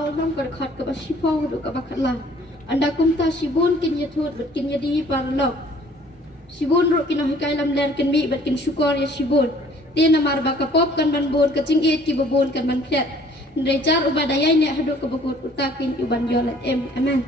Paul nam ka khat ka ba sipaw do ka ba khatla anda kumta sibun kin ya thot bat kin ya di par lok sibun ro kin hikai lam ler kin mi bat kin syukur ya sibun te namar ba ka pop kan ban bon ka cingit ki babon kan ban khat ndai jar ubadaya ne hadu ka bakut utakin uban yolat amen.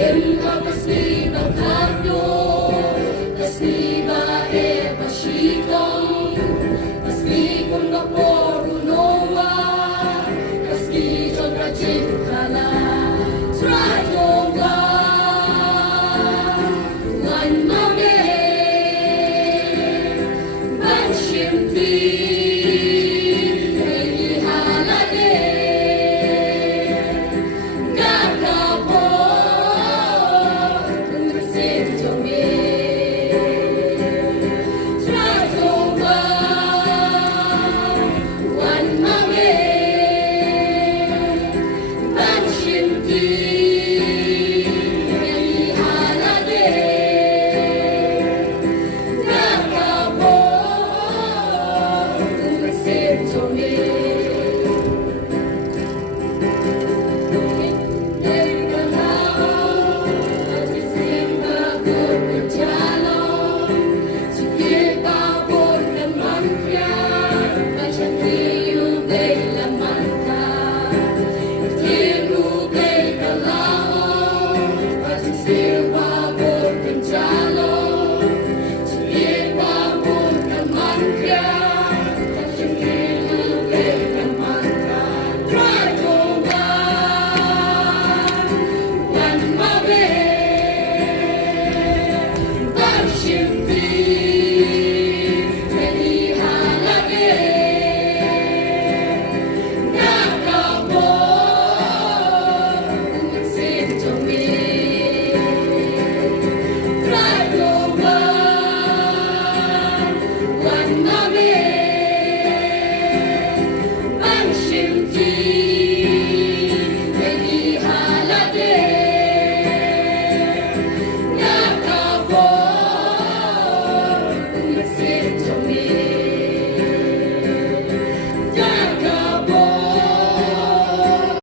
Em